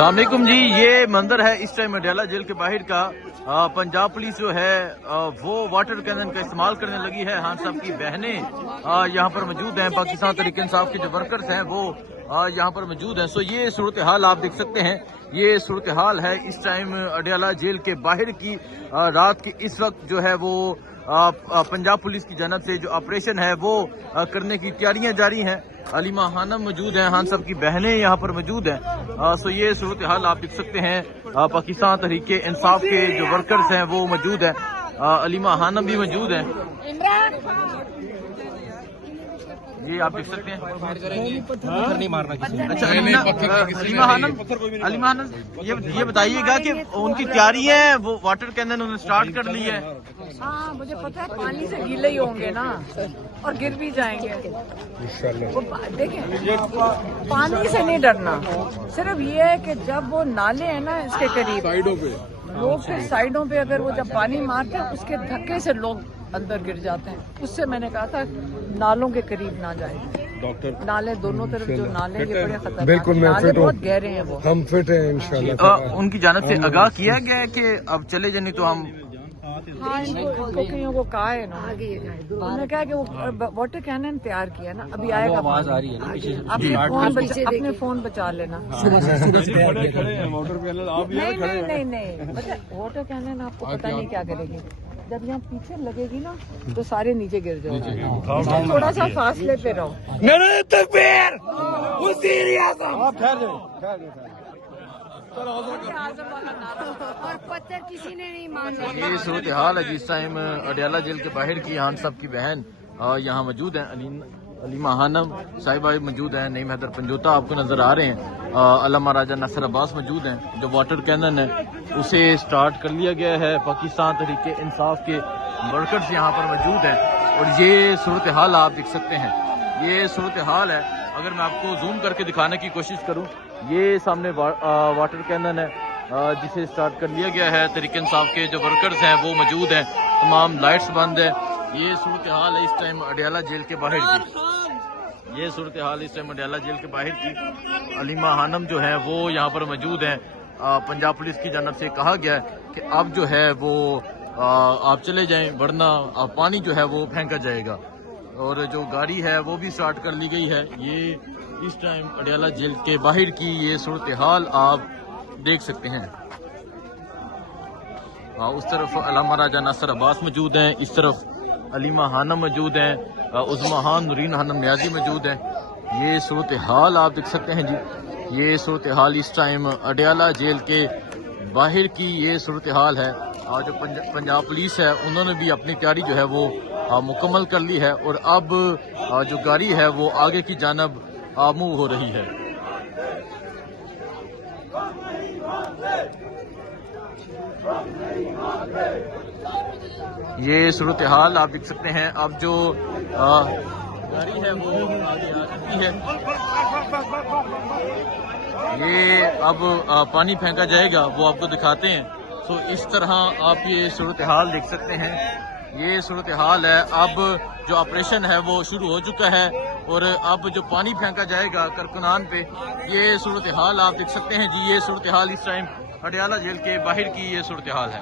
السلام علیکم جی، یہ منظر ہے اس ٹائم اڈیالہ جیل کے باہر کا۔ پنجاب پولیس جو ہے وہ واٹر کینن کا استعمال کرنے لگی ہے۔ خان صاحب کی بہنیں یہاں پر موجود ہیں، پاکستان تحریک انصاف کے جو ورکرز ہیں وہ یہاں پر موجود ہیں۔ سو یہ صورتحال آپ دیکھ سکتے ہیں، یہ صورتحال ہے اس ٹائم اڈیالہ جیل کے باہر کی۔ رات کے اس وقت جو ہے وہ پنجاب پولیس کی جانب سے جو آپریشن ہے وہ کرنے کی تیاریاں جاری ہیں۔ علیمہ خانم موجود ہیں، خان صاحب کی بہنیں یہاں پر موجود ہیں۔ سو یہ صورتحال آپ دیکھ سکتے ہیں، پاکستان تحریک انصاف کے جو ورکرز ہیں وہ موجود ہیں، علیمہ خانم بھی موجود ہیں۔ یہ آپ دیکھ سکتے ہیں۔ اچھا علیمہ خانم یہ بتائیے گا کہ ان کی تیاری ہے، وہ واٹر کینن انہوں نے سٹارٹ کر لی ہے؟ ہاں مجھے پتا ہے، پانی سے گیلے ہی ہوں گے نا اور گر بھی جائیں گے۔ دیکھیں پانی سے نہیں ڈرنا، صرف یہ ہے کہ جب وہ نالے ہیں نا اس کے قریب لوگ پھر سائڈوں پہ اگر وہ جب پانی مارتے ہیں اس کے دھکے سے لوگ اندر گر جاتے ہیں۔ اس سے میں نے کہا تھا نالوں کے قریب نہ جائیں۔ نالے دونوں طرف جو نالے یہ بڑے خطرناک، بالکل نالے بہت گہرے ہیں، وہ ہم فٹ ہیں انشاءاللہ۔ ان کی جانب سے آگاہ کیا گیا ہے کہ اب چلے جائیں تو ہم ہاں ان کو کہا ہے نا، انہوں نے کہا کہ وہ واٹر کینن تیار کیا نا، ابھی آئے گا۔ اپنے فون بچا لینا۔ نہیں واٹر کینن آپ کو پتہ نہیں کیا کرے گی، جب یہاں پیچھے لگے گی نا تو سارے نیچے گر جاؤ گے، تھوڑا سا فاصلے پہ رہو۔ اور پتھر کسی نے نہیں مارنا۔ یہ صورتحال ہے جس ٹائم اڈیالہ جیل کے باہر کی۔ خان صاحب کی بہن یہاں موجود ہیں، علیمہ خانم صاحبہ موجود ہیں، نعیم حیدر پنجوتا آپ کو نظر آ رہے ہیں، علامہ راجہ ناصر عباس موجود ہیں۔ جو واٹر کینن ہے اسے سٹارٹ کر لیا گیا ہے، پاکستان تحریک انصاف کے ورکرز یہاں پر موجود ہیں۔ اور یہ صورتحال آپ دیکھ سکتے ہیں، یہ صورتحال ہے۔ اگر میں آپ کو زوم کر کے دکھانے کی کوشش کروں، یہ سامنے واٹر کینن ہے جسے سٹارٹ کر لیا گیا ہے۔ تحریک انصاف کے جو ورکرز ہیں وہ موجود ہیں، تمام لائٹس بند ہیں۔ یہ صورتحال ہے اس ٹائم اڈیالہ جیل کے باہر کی۔ یہ صورتحال اس ٹائم اڈیالہ جیل کے باہر کی۔ علیمہ خانم جو ہیں وہ یہاں پر موجود ہیں۔ پنجاب پولیس کی جانب سے کہا گیا ہے کہ اب جو ہے وہ آپ چلے جائیں، ورنہ پانی جو ہے وہ پھینکا جائے گا۔ اور جو گاڑی ہے وہ بھی سٹارٹ کر لی گئی ہے۔ یہ اس ٹائم اڈیالہ جیل کے باہر کی یہ صورتحال آپ دیکھ سکتے ہیں۔ اس طرف علامہ راجہ ناصر عباس موجود ہیں، اس طرف علیمہ خانم موجود ہیں، عظمیٰ خان نورین خانم نیازی موجود ہیں۔ یہ صورتحال آپ دیکھ سکتے ہیں جی، یہ صورتحال اس ٹائم اڈیالہ جیل کے باہر کی یہ صورتحال ہے۔ جو پنجاب پولیس ہے انہوں نے بھی اپنی تیاری جو ہے وہ مکمل کر لی ہے، اور اب جو گاڑی ہے وہ آگے کی جانب موو ہو رہی ہے۔ یہ صورتحال آپ دیکھ سکتے ہیں، اب جو گاڑی ہے وہ آگے آ چکی ہے۔ یہ اب پانی پھینکا جائے گا، وہ آپ کو دکھاتے ہیں۔ تو اس طرح آپ یہ صورتحال دیکھ سکتے ہیں، یہ صورتحال ہے۔ اب جو آپریشن ہے وہ شروع ہو چکا ہے، اور اب جو پانی پھینکا جائے گا کارکنان پہ، یہ صورتحال آپ دیکھ سکتے ہیں جی۔ یہ صورتحال اس ٹائم اڈیالہ جیل کے باہر کی یہ صورتحال ہے۔